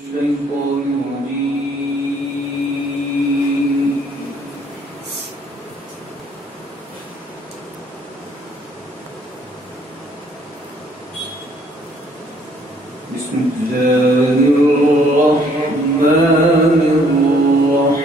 الشيطان الرجيم. بسم الله الرحمن الرحيم.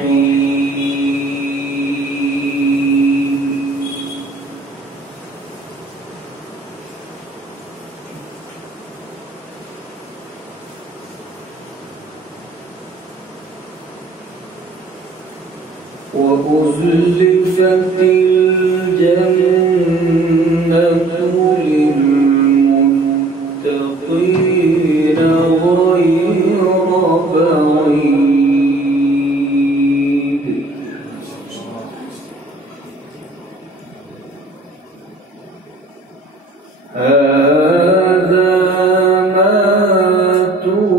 وأزلفت الجنة للمتقين غير بعيد. هذا ما توعدون.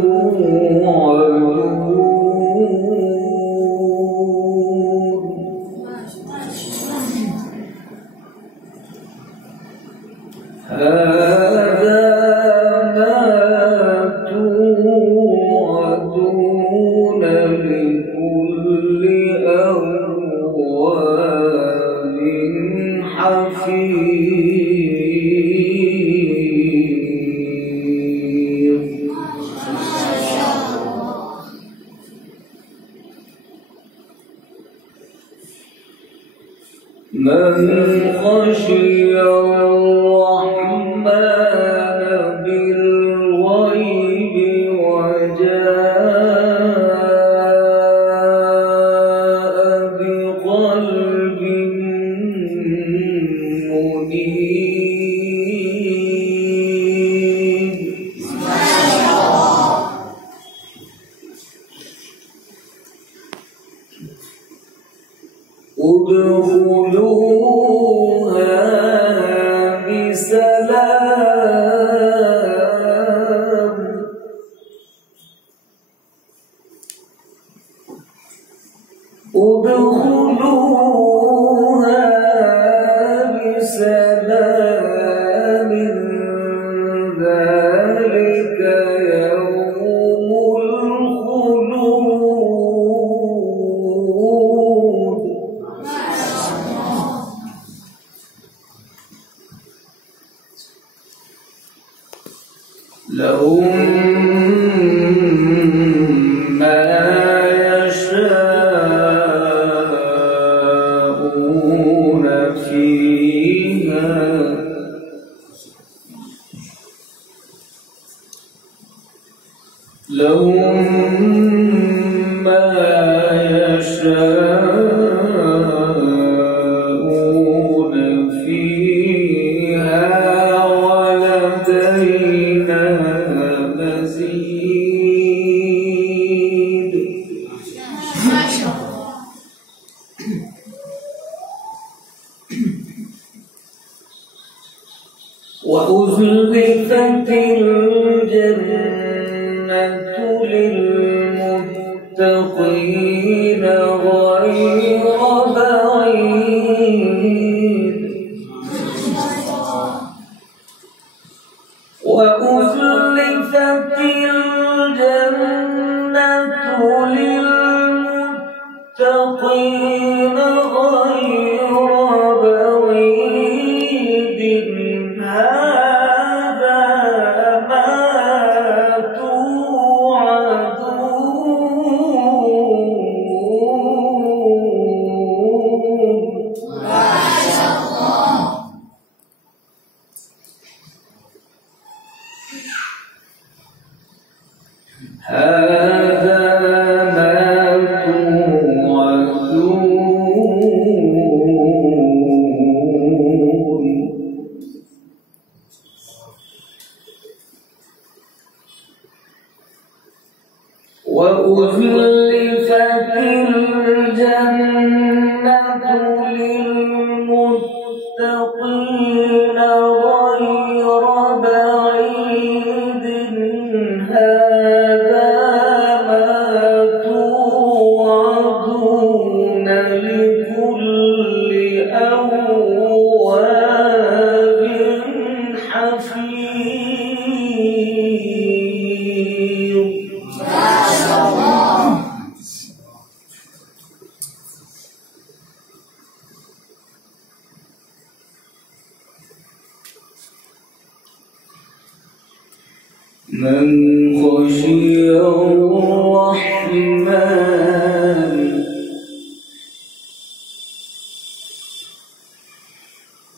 هذا ما توعدون لكل أواب حفيظ. من خشي الرحمن بالغيب وجاء بقلب منيب. ادخلوها بسلام. ادخلوها بسلام. ذلك يوم الخلود. لهم ما يشاءون فيها. لهم ما يشاءون فيها ولدينا مزيد. ما شاء الله. وأزلفت الجنة للمتقين غير بعيد. وأزلفت الجنة للمتقين غير بعيد. هذا ما توعدون. ما شاء الله. هذا ما توعدون. وأزلفت الجنة للمتقين غير بعيد. هذا ما توعدون لكل أواب حفيظ. من خشي الرحمن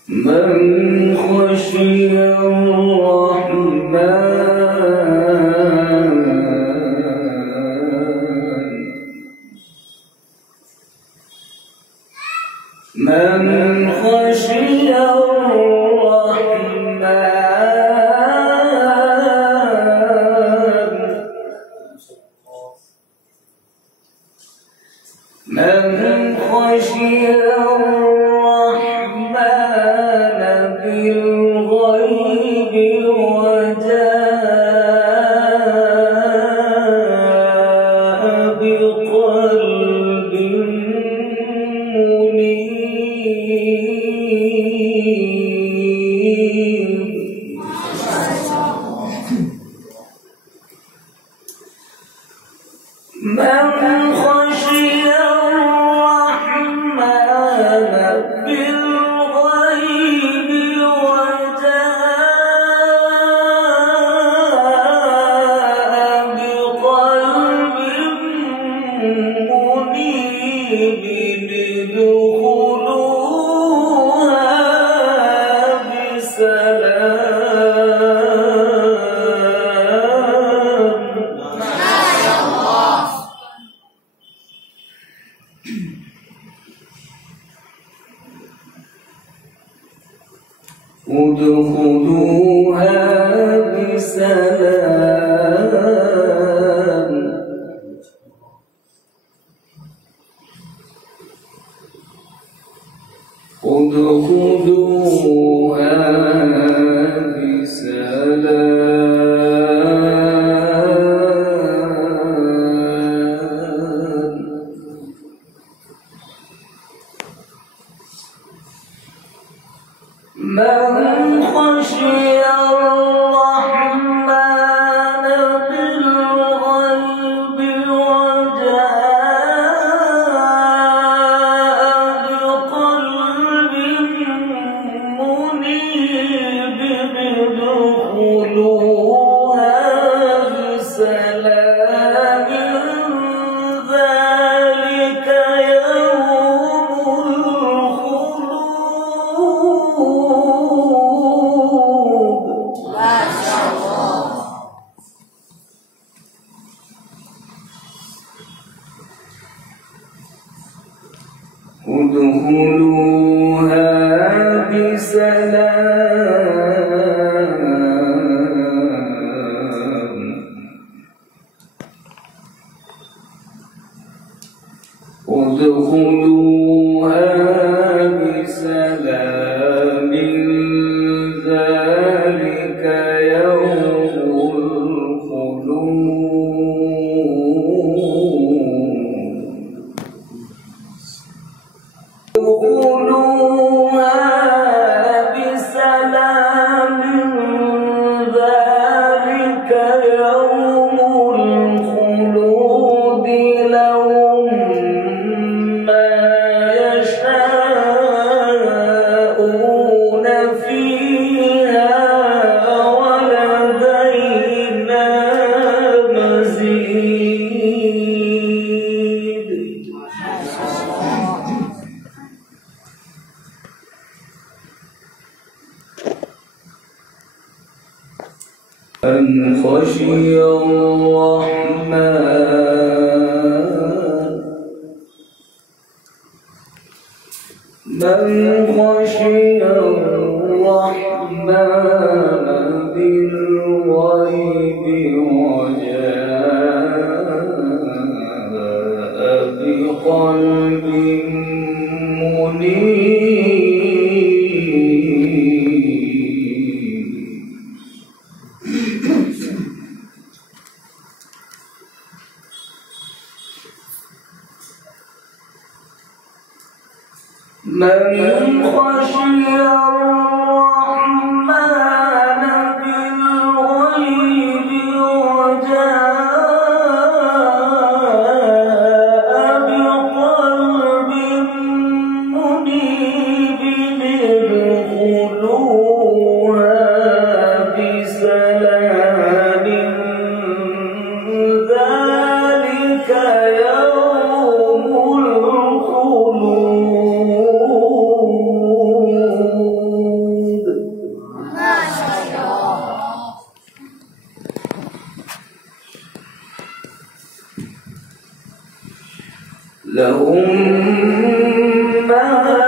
من خشي الرحمن من خشي الرحمن من خشي الرحمن بالغيب وجاء بقلب من خشي الرحمن بالغيب وجاء بقلب منيب ادخلوها بسلام ادخلوها بسلام من خشي الرحمن بالغيب وجاء بقلب منيب ادخلوها بسلام ذلك يوم الخلود. ما شاء الله. ادخلوها بسلام ادخلوها بسلام ذلك يوم الخلود. ادخلوها بسلام ذلك يوم الخلود لهم ما يشاءون فيها ولدينا مزيد. من خشي الرحمن من خشي الرحمن بالغيب وجاء بقلب من خشي الرحمن بالغيب وجاء بقلب منيب ادخلوها بسلام لهم ما